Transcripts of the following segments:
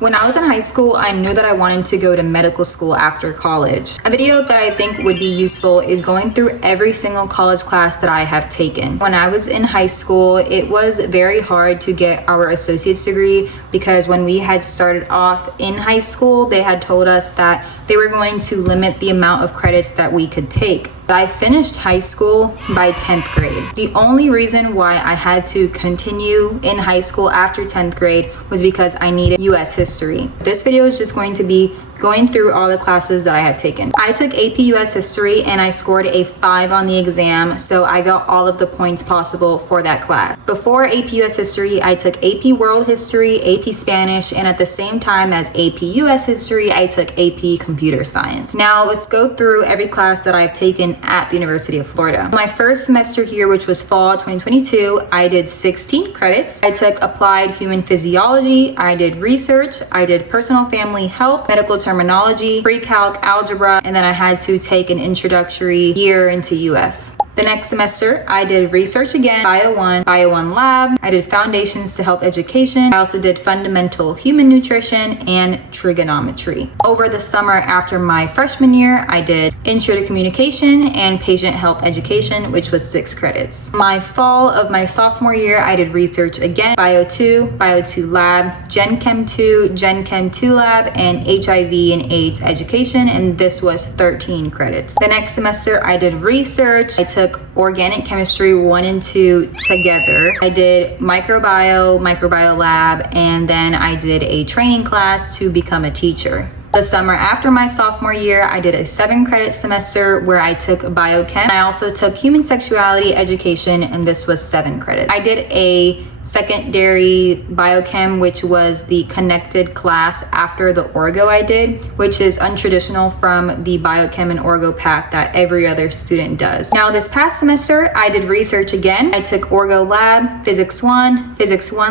When I was in high school, I knew that I wanted to go to medical school after college. A video that I think would be useful is going through every single college class that I have taken. When I was in high school, it was very hard to get our associate's degree because when we had started off in high school, they had told us that they were going to limit the amount of credits that we could take. I finished high school by 10th grade. The only reason why I had to continue in high school after 10th grade was because I needed US history. This video is just going to be going through all the classes that I have taken. I took AP US History and I scored a 5 on the exam, so I got all of the points possible for that class. Before AP US History, I took AP World History, AP Spanish, and at the same time as AP US History, I took AP Computer Science. Now let's go through every class that I've taken at the University of Florida. My first semester here, which was fall 2022, I did 16 credits. I took Applied Human Physiology, I did Research, I did Personal Family Health, Medical Terminology, Pre-Calc, Algebra, and then I had to take an introductory year into UF. The next semester, I did Research again, Bio 1 Lab. I did Foundations to Health Education. I also did Fundamental Human Nutrition and Trigonometry. Over the summer after my freshman year, I did Intro to Communication and Patient Health Education, which was 6 credits. My fall of my sophomore year, I did Research again, Bio 2 Lab, Gen Chem 2, Gen Chem 2 Lab, and HIV and AIDS Education, and this was 13 credits. The next semester, I did Research. I took Organic Chemistry 1 and 2 together. I did Microbiome Lab, and then I did a training class to become a teacher. The summer after my sophomore year, I did a 7-credit semester where I took Biochem. I also took Human Sexuality Education, and this was 7 credits. I did a secondary biochem, which was the connected class after the orgo I did, which is untraditional from the biochem and orgo path that every other student does. Now this past semester, I did Research again. I took Orgo Lab, Physics 1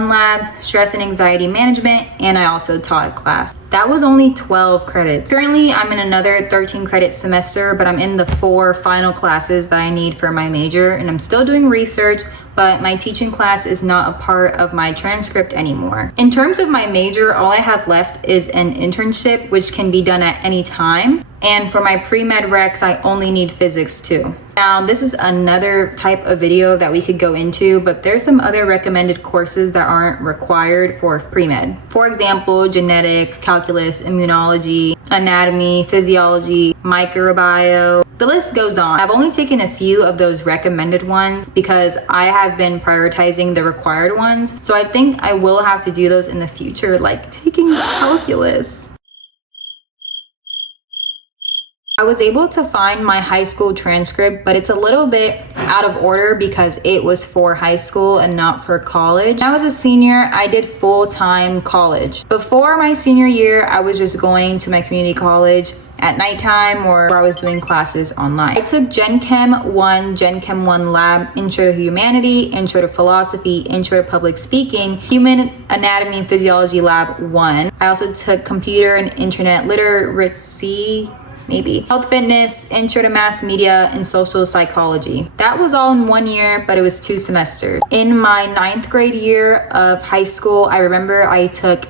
Lab, Stress and Anxiety Management, and I also taught a class. That was only 12 credits. Currently, I'm in another 13 credit semester, but I'm in the 4 final classes that I need for my major, and I'm still doing research, but my teaching class is not a part of my transcript anymore. In terms of my major, all I have left is an internship, which can be done at any time. And for my pre-med recs, I only need Physics 2. Now, this is another type of video that we could go into, but there's some other recommended courses that aren't required for pre-med. For example, genetics, calculus, immunology, anatomy, physiology, microbiome. The list goes on. I've only taken a few of those recommended ones because I have been prioritizing the required ones. So I think I will have to do those in the future, like taking calculus. I was able to find my high school transcript, but it's a little bit out of order because it was for high school and not for college. When I was a senior, I did full-time college. Before my senior year, I was just going to my community college at nighttime or I was doing classes online. I took Gen Chem 1 Lab, Intro to Humanity, Intro to Philosophy, Intro to Public Speaking, Human Anatomy and Physiology Lab 1. I also took Computer and Internet Literacy, Health Fitness, Intro to Mass Media, and Social Psychology. That was all in 1 year, but it was 2 semesters. In my 9th grade year of high school, I remember I took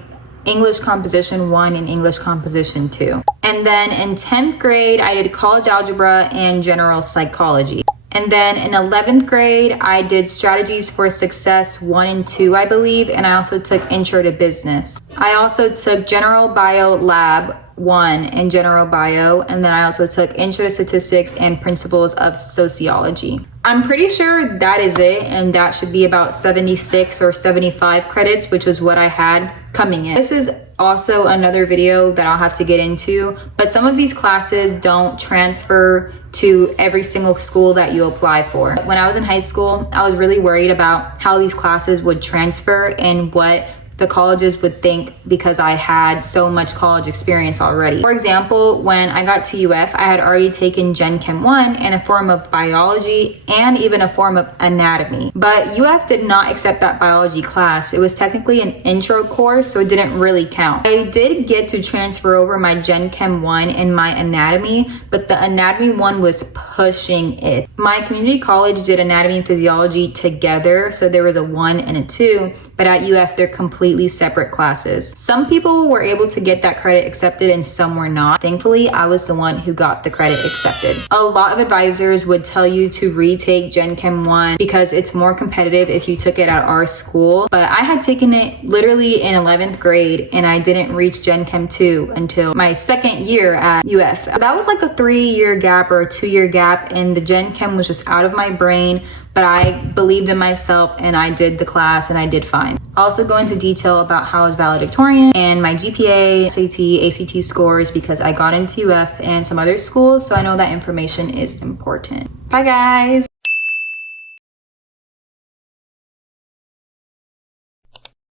English Composition 1 and English Composition 2. And then in 10th grade, I did College Algebra and General Psychology. And then in 11th grade, I did Strategies for Success 1 and 2, I believe, and I also took Intro to Business. I also took General Bio Lab 1 and General Bio, and then I also took Intro to Statistics and Principles of Sociology. I'm pretty sure that is it, and that should be about 76 or 75 credits, which was what I had coming in. This is also another video that I'll have to get into, but some of these classes don't transfer to every single school that you apply for. When I was in high school, I was really worried about how these classes would transfer and what the colleges would think because I had so much college experience already. For example, when I got to UF, I had already taken Gen Chem 1 and a form of biology and even a form of anatomy. But UF did not accept that biology class. It was technically an intro course, so it didn't really count. I did get to transfer over my Gen Chem 1 and my anatomy, but the anatomy one was pushing it. My community college did anatomy and physiology together, so there was a 1 and a 2, but at UF, they're completely completely separate classes. Some people were able to get that credit accepted and some were not. Thankfully, I was the one who got the credit accepted. A lot of advisors would tell you to retake Gen Chem 1 because it's more competitive if you took it at our school, but I had taken it literally in 11th grade and I didn't reach Gen Chem 2 until my second year at UF. So that was like a 3-year gap or a 2-year gap, and the Gen Chem was just out of my brain, but I believed in myself and I did the class and I did fine. I'll also go into detail about how I was valedictorian and my GPA, SAT, ACT scores because I got into UF and some other schools, so I know that information is important. Bye guys!